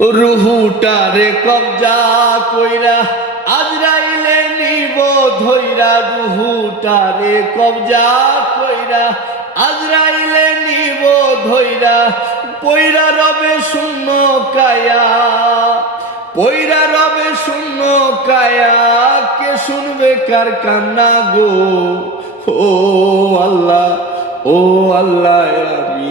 রুহুটারে কবজা কইরা আজরাইলে নিব ধইরা, রুহুটারে কবজা কইরা আজরাইলে নিব ধইরা, পইরা রবে শূন্য কায়া, পইরা রবে শূন্য কায়া, কে শুনবে কার কান্না গো? ও আল্লাহ ও আল্লাহ, আমি